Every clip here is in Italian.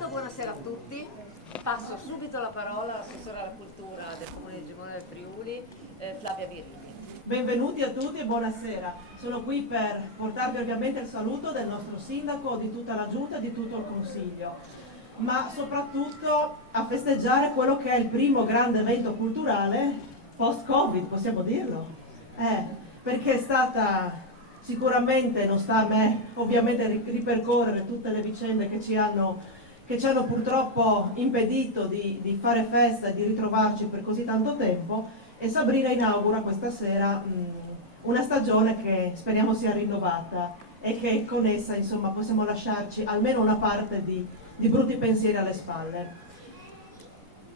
Intanto buonasera a tutti, passo subito la parola all'assessore alla cultura del Comune di Gemona del Friuli, Flavia Virilli. Benvenuti a tutti e buonasera. Sono qui per portarvi ovviamente il saluto del nostro sindaco, di tutta la giunta e di tutto il consiglio, ma soprattutto a festeggiare quello che è il primo grande evento culturale post-Covid, possiamo dirlo? Perché è stata sicuramente, non sta a me ovviamente ripercorrere tutte le vicende che ci hanno purtroppo impedito di fare festa e di ritrovarci per così tanto tempo, e Sabrina inaugura questa sera una stagione che speriamo sia rinnovata e che con essa insomma possiamo lasciarci almeno una parte di brutti pensieri alle spalle.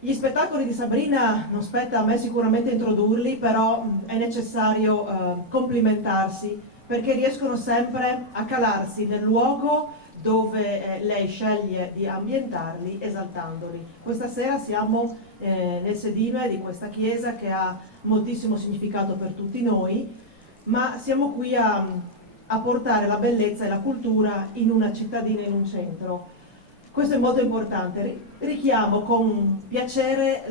Gli spettacoli di Sabrina non spetta a me sicuramente introdurli, però è necessario complimentarsi perché riescono sempre a calarsi nel luogo dove lei sceglie di ambientarli, esaltandoli. Questa sera siamo nel sedime di questa chiesa che ha moltissimo significato per tutti noi, ma siamo qui a portare la bellezza e la cultura in una cittadina, in un centro. Questo è molto importante. Richiamo con piacere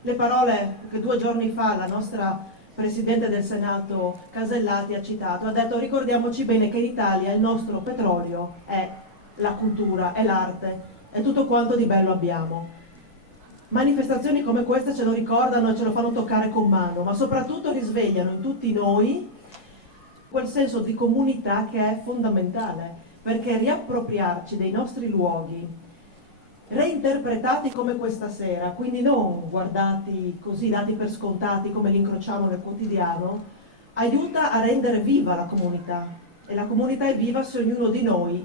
le parole che 2 giorni fa la nostra Presidente del Senato Casellati ha citato. Ha detto: ricordiamoci bene che in Italia il nostro petrolio è la cultura, è l'arte, è tutto quanto di bello abbiamo. Manifestazioni come queste ce lo ricordano e ce lo fanno toccare con mano, ma soprattutto risvegliano in tutti noi quel senso di comunità che è fondamentale, perché riappropriarci dei nostri luoghi, reinterpretati come questa sera, quindi non guardati così, dati per scontati come li incrociamo nel quotidiano, aiuta a rendere viva la comunità. E la comunità è viva se ognuno di noi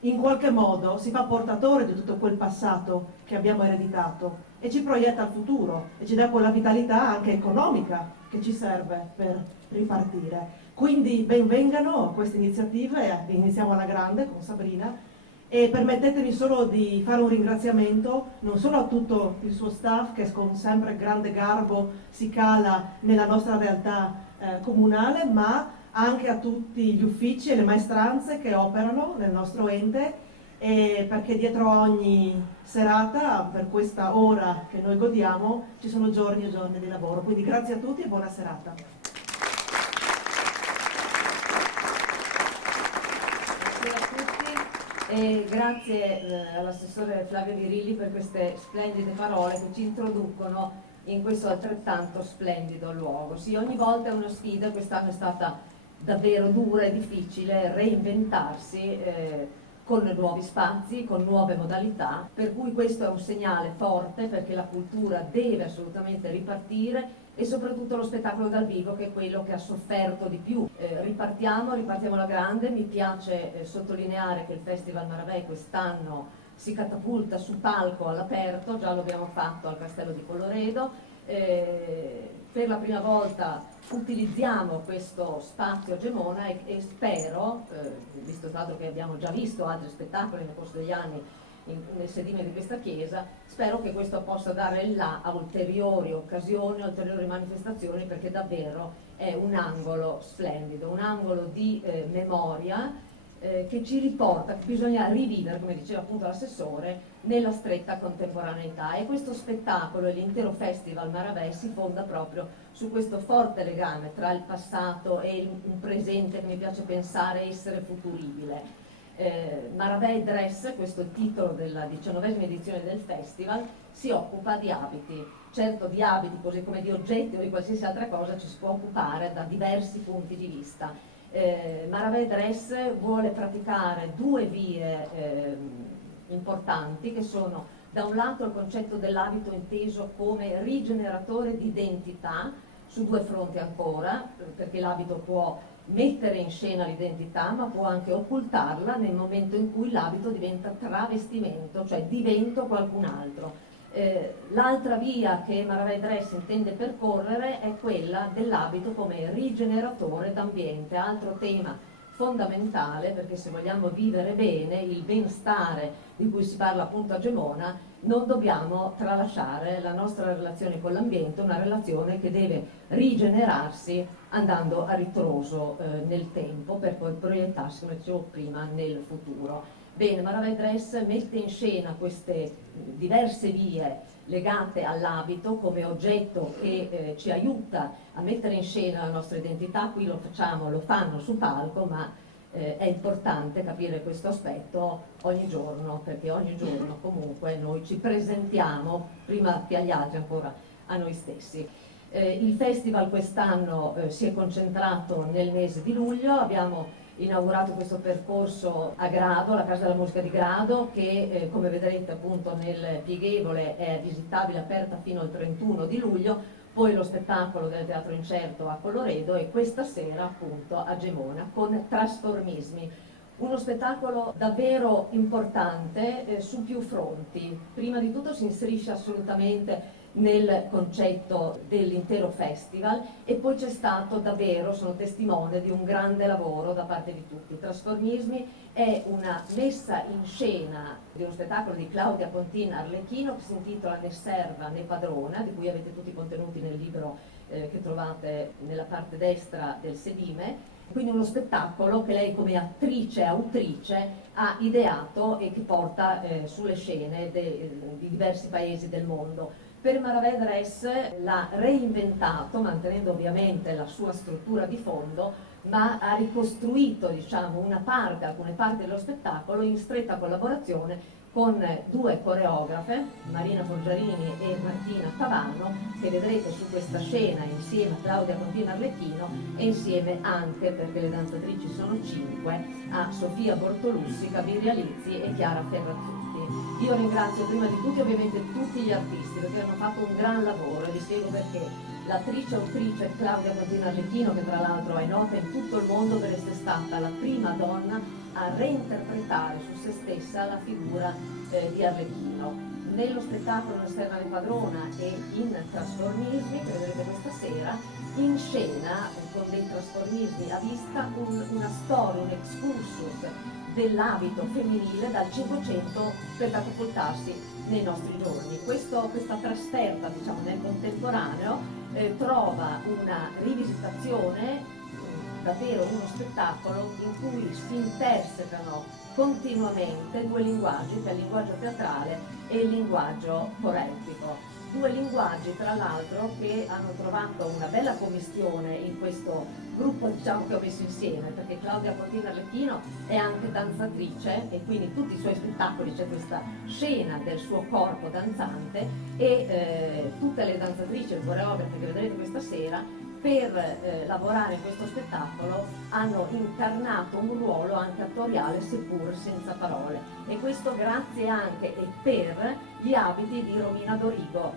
in qualche modo si fa portatore di tutto quel passato che abbiamo ereditato e ci proietta al futuro e ci dà quella vitalità anche economica che ci serve per ripartire. Quindi benvengano queste iniziative, iniziamo alla grande con Sabrina, e permettetemi solo di fare un ringraziamento non solo a tutto il suo staff che con sempre grande garbo si cala nella nostra realtà comunale, ma anche a tutti gli uffici e le maestranze che operano nel nostro ente, perché dietro a ogni serata, per questa ora che noi godiamo, ci sono giorni e giorni di lavoro. Quindi grazie a tutti e buona serata. E grazie all'assessore Flavio Virilli per queste splendide parole che ci introducono in questo altrettanto splendido luogo. Sì, ogni volta è una sfida, quest'anno è stata davvero dura e difficile reinventarsi con nuovi spazi, con nuove modalità, per cui questo è un segnale forte perché la cultura deve assolutamente ripartire, e soprattutto lo spettacolo dal vivo, che è quello che ha sofferto di più. Ripartiamo alla grande. Mi piace sottolineare che il Festival Maravei quest'anno si catapulta su palco all'aperto, già lo abbiamo fatto al Castello di Colloredo. Per la prima volta utilizziamo questo spazio a Gemona e spero, visto dato che abbiamo già visto altri spettacoli nel corso degli anni nel sedime di questa chiesa, spero che questo possa dare il là a ulteriori occasioni, a ulteriori manifestazioni, perché davvero è un angolo splendido, un angolo di memoria che ci riporta, che bisogna rivivere, come diceva appunto l'assessore, nella stretta contemporaneità. E questo spettacolo e l'intero Festival Maravei si fonda proprio su questo forte legame tra il passato e un presente che mi piace pensare essere futuribile. Maravei Dress, questo è il titolo della 19ª edizione del festival, si occupa di abiti. Certo, di abiti, così come di oggetti o di qualsiasi altra cosa, ci si può occupare da diversi punti di vista. Maravei Dress vuole praticare 2 vie importanti, che sono da un lato il concetto dell'abito inteso come rigeneratore di identità su 2 fronti ancora, perché l'abito può mettere in scena l'identità ma può anche occultarla nel momento in cui l'abito diventa travestimento, cioè divento qualcun altro. L'altra via che Maravei Dress intende percorrere è quella dell'abito come rigeneratore d'ambiente, altro tema fondamentale, perché se vogliamo vivere bene, il benstare di cui si parla appunto a Gemona, non dobbiamo tralasciare la nostra relazione con l'ambiente, una relazione che deve rigenerarsi andando a ritroso nel tempo per poi proiettarsi, come dicevo prima, nel futuro. Bene, Maravai Dress mette in scena queste diverse vie legate all'abito come oggetto che ci aiuta a mettere in scena la nostra identità. Qui lo fanno su palco, ma è importante capire questo aspetto ogni giorno, perché ogni giorno comunque noi ci presentiamo, prima che agli altri ancora a noi stessi. Il festival quest'anno si è concentrato nel mese di luglio, abbiamo inaugurato questo percorso a Grado, la Casa della Musica di Grado, che come vedrete appunto nel pieghevole è visitabile, aperta fino al 31 di luglio, poi lo spettacolo del Teatro Incerto a Colloredo e questa sera appunto a Gemona con Trasformismi. Uno spettacolo davvero importante su più fronti. Prima di tutto si inserisce assolutamente nel concetto dell'intero festival e poi c'è stato davvero, sono testimone di un grande lavoro da parte di tutti. Trasformismi è una messa in scena di uno spettacolo di Claudia Pontin Arlecchino che si intitola Né serva né padrona, di cui avete tutti i contenuti nel libro che trovate nella parte destra del sedime. Quindi uno spettacolo che lei come attrice, autrice ha ideato e che porta sulle scene di diversi paesi del mondo. Per Maravai Dress l'ha reinventato, mantenendo ovviamente la sua struttura di fondo, ma ha ricostruito, diciamo, alcune parti dello spettacolo in stretta collaborazione con due coreografe, Marina Forgiarini e Martina Tavano, che vedrete su questa scena insieme a Claudia Pontin Arlecchino e insieme anche, perché le danzatrici sono 5, a Sofia Bortolussi, Cabiria Lizzi e Chiara Ferrazzutti. Io ringrazio prima di tutti ovviamente tutti gli artisti perché hanno fatto un gran lavoro e vi spiego perché. L'attrice autrice Claudia Pontin Arlecchino, che tra l'altro è nota in tutto il mondo per essere stata la prima donna a reinterpretare su se stessa la figura di Arlecchino. Nello spettacolo Né serva né padrona e in Trasformismi, che vedrete questa sera, in scena con dei trasformismi a vista una storia, un excursus dell'abito femminile dal Cinquecento per catapultarsi nei nostri giorni. Questa trasferta, diciamo, nel contemporaneo trova una rivisitazione, davvero uno spettacolo in cui si intersecano continuamente due linguaggi, che è il linguaggio teatrale e il linguaggio coreltico. Due linguaggi tra l'altro che hanno trovato una bella commistione in questo gruppo, diciamo, che ho messo insieme, perché Claudia Pontin Arlecchino è anche danzatrice e quindi tutti i suoi spettacoli c'è questa scena del suo corpo danzante e tutte le danzatrici e le coreografe che vedrete questa sera per lavorare in questo spettacolo hanno incarnato un ruolo anche attoriale seppur senza parole, e questo grazie anche e per gli abiti di Romina Dorigo,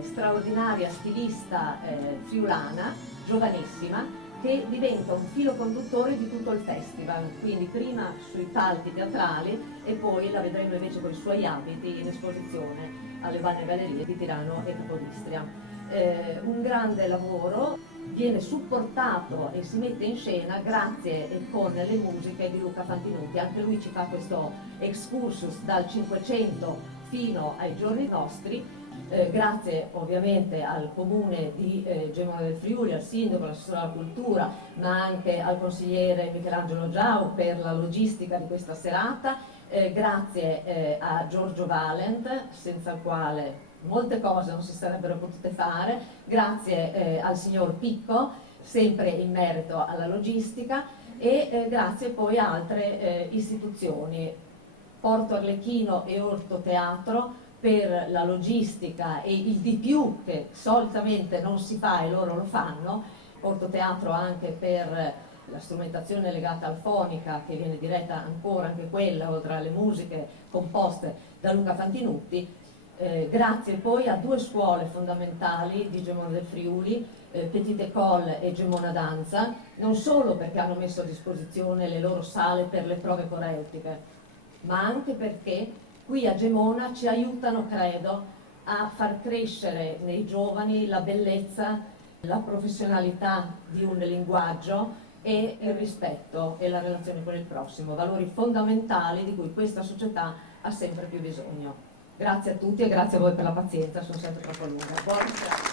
straordinaria stilista friulana, giovanissima, che diventa un filo conduttore di tutto il festival, quindi prima sui palchi teatrali e poi la vedremo invece con i suoi abiti in esposizione alle Valle Gallerie di Tirano e Capodistria. Un grande lavoro, viene supportato e si mette in scena grazie e con le musiche di Luca Fantinuti. Anche lui ci fa questo excursus dal Cinquecento fino ai giorni nostri, grazie ovviamente al comune di Gemona del Friuli, al sindaco, all'assessore alla cultura, ma anche al consigliere Michelangelo Giau per la logistica di questa serata, grazie a Giorgio Valent, senza il quale molte cose non si sarebbero potute fare, grazie al signor Picco, sempre in merito alla logistica, e grazie poi a altre istituzioni, Porto Arlecchino e Orto Teatro per la logistica e il di più che solitamente non si fa e loro lo fanno, Orto Teatro anche per la strumentazione legata al fonica che viene diretta ancora anche quella, oltre alle musiche composte da Luca Fantinutti. Grazie poi a due scuole fondamentali di Gemona del Friuli, Petite École e Gemona Danza, non solo perché hanno messo a disposizione le loro sale per le prove coreltiche, ma anche perché qui a Gemona ci aiutano, credo, a far crescere nei giovani la bellezza, la professionalità di un linguaggio e il rispetto e la relazione con il prossimo, valori fondamentali di cui questa società ha sempre più bisogno. Grazie a tutti e grazie a voi per la pazienza, sono sempre troppo lunga. Buona serata.